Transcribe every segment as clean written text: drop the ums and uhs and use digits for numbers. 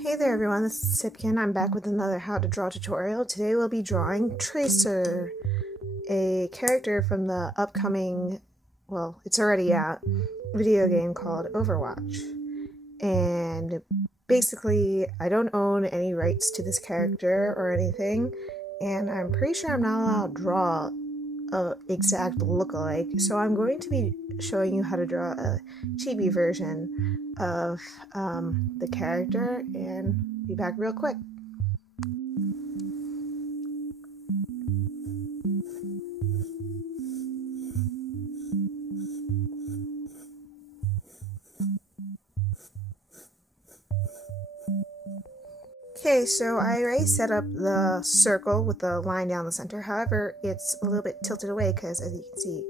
Hey there everyone, this is Tzipkin. I'm back with another how to draw tutorial. Today we'll be drawing Tracer, a character from the upcoming, well, it's already out, video game called Overwatch. And basically, I don't own any rights to this character or anything, and I'm pretty sure I'm not allowed to draw an exact lookalike, so I'm going to be showing you how to draw a chibi version of the character, and be back real quick. Okay, so I already set up the circle with the line down the center. However, it's a little bit tilted away because, as you can see,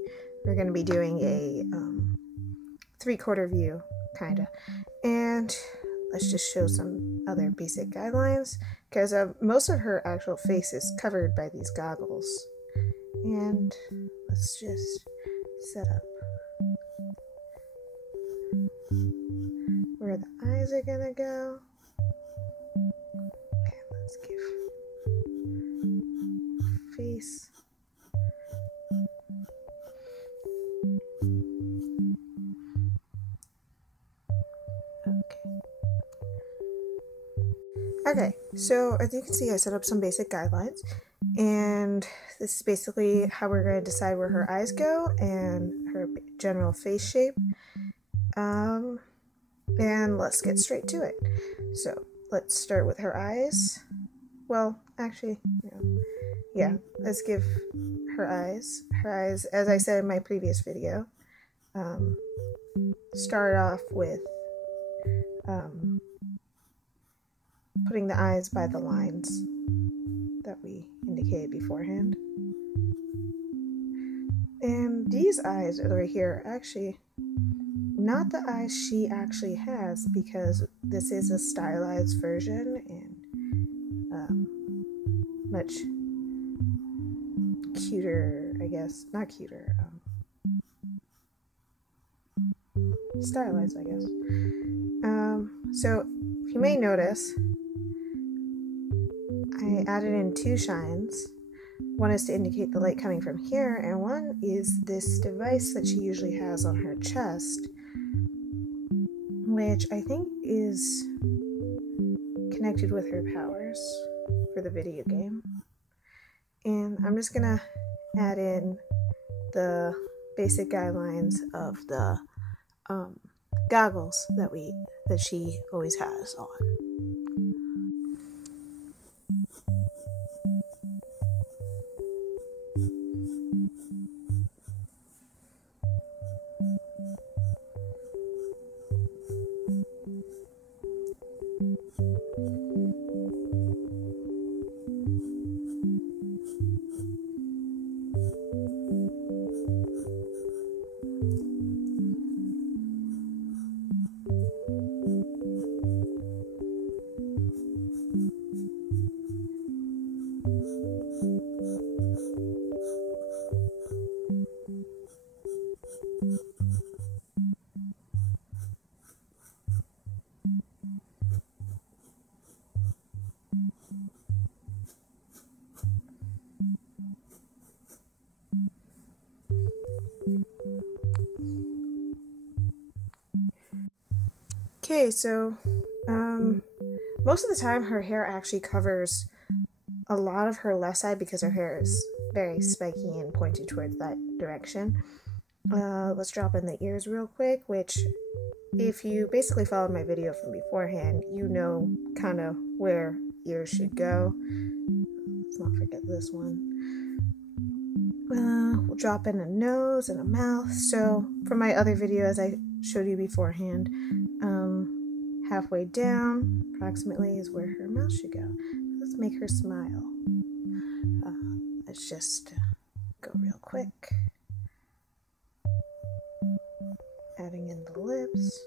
we're going to be doing a 3/4 view, kind of. And let's just show some other basic guidelines, because most of her actual face is covered by these goggles. And let's just set up where the eyes are going to go. Let's give face. Okay, so as you can see, I set up some basic guidelines, and this is basically how we're going to decide where her eyes go and her general face shape. And let's get straight to it. So let's start with her eyes. Well, actually, yeah, let's give her eyes. Her eyes, as I said in my previous video, start off with putting the eyes by the lines that we indicated beforehand. And these eyes right here are actually not the eyes she actually has, because this is a stylized version and much cuter, I guess. Not cuter, stylized, I guess. So if you may notice, I added in 2 shines. One is to indicate the light coming from here, and one is this device that she usually has on her chest, which I think is connected with her powers for the video game. And I'm just gonna add in the basic guidelines of the goggles that she always has on. Okay, so most of the time her hair actually covers a lot of her left side because her hair is very spiky and pointed towards that direction. Let's drop in the ears real quick, which if you basically followed my video from beforehand, you know kind of where ears should go. Let's not forget this one. We'll drop in a nose and a mouth. So from my other video, as I showed you beforehand, halfway down approximately is where her mouth should go. Let's make her smile. Let's just go real quick. Adding in the lips.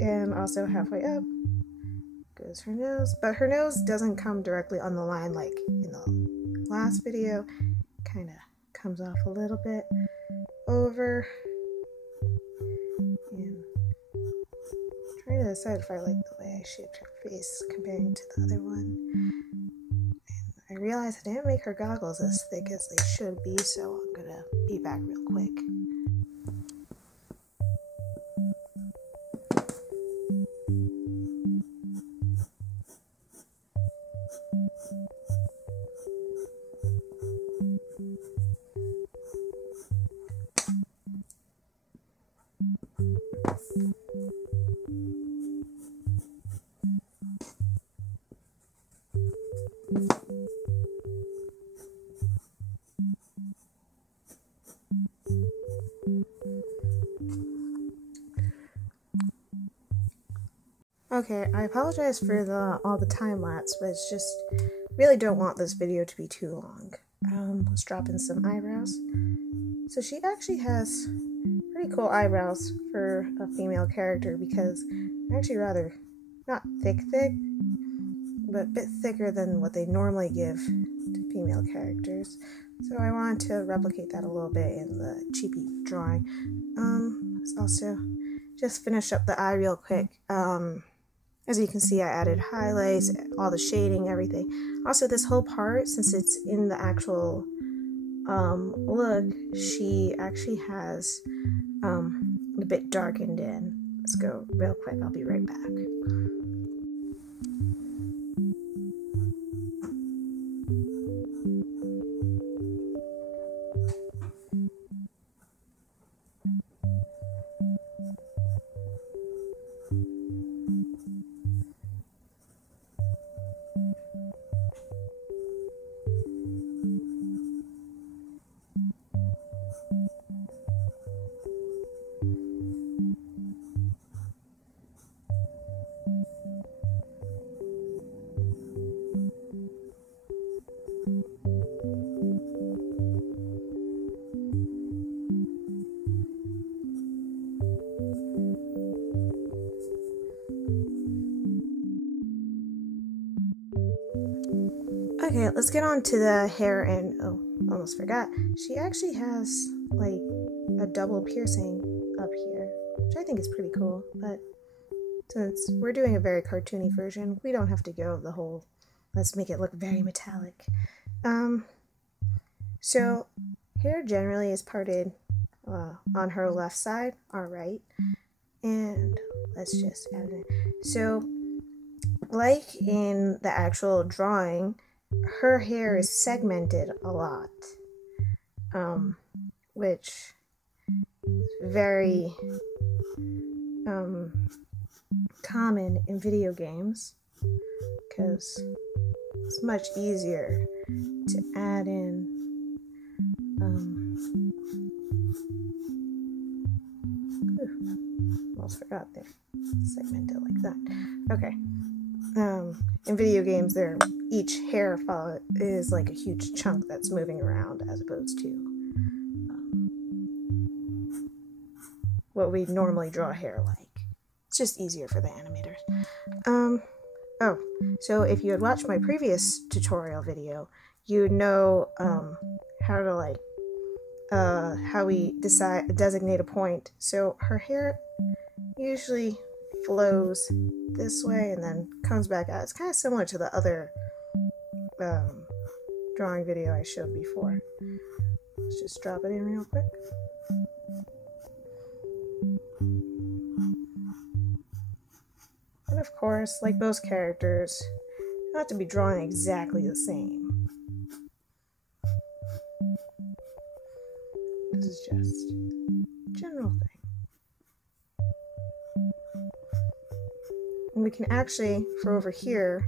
And also halfway up goes her nose, but her nose doesn't come directly on the line like in the last video. Kind of comes off a little bit over. And trying to decide if I like the way I shaped her face comparing to the other one. And I realized I didn't make her goggles as thick as they should be, so I'm gonna be back real quick. Okay, I apologize for all the time lapse, but it's just really don't want this video to be too long. Let's drop in some eyebrows. So she actually has pretty cool eyebrows for a female character because they're actually rather not thick, but a bit thicker than what they normally give to female characters. So I wanted to replicate that a little bit in the chibi drawing. Let's also just finish up the eye real quick. As you can see, I added highlights, all the shading, everything. Also, this whole part, since it's in the actual look, she actually has a bit darkened in. Let's go real quick. I'll be right back. Okay, let's get on to the hair, and oh, almost forgot. She actually has like a double piercing up here, which I think is pretty cool, but since we're doing a very cartoony version, we don't have to go the whole, let's make it look very metallic. So hair generally is parted on her left side, our right, and let's just add it in. So like in the actual drawing, her hair is segmented a lot, which is very common in video games because it's much easier to add in almost forgot there, segment it like that. Okay. In video games, each hair follow is like a huge chunk that's moving around, as opposed to what we normally draw hair like. It's just easier for the animators. Oh, so if you had watched my previous tutorial video, you would know how to how we designate a point. So her hair usually flows this way and then comes back out. It's kind of similar to the other drawing video I showed before. Let's just drop it in real quick. And of course, like most characters, you don't have to be drawing exactly the same. This is just a general thing. And we can actually, for over here,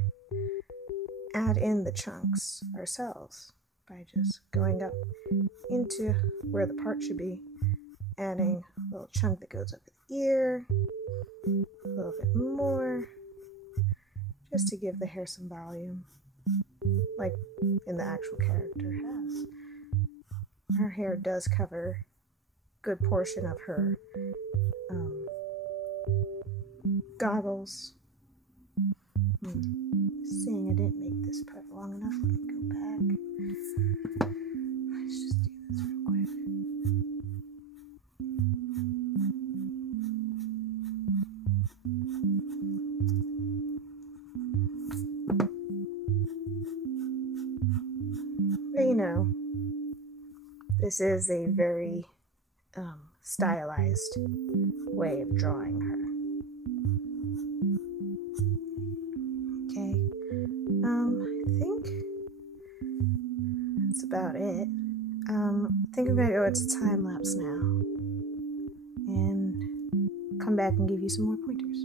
add in the chunks ourselves by just going up into where the part should be, adding a little chunk that goes over the ear, a little bit more, just to give the hair some volume, like in the actual character has. Her hair does cover a good portion of her goggles. Seeing I didn't make this part long enough, let me go back. Let's just do this This is a very stylized way of drawing her. Okay, I think that's about it. I think I'm gonna go into time lapse now and come back and give you some more pointers.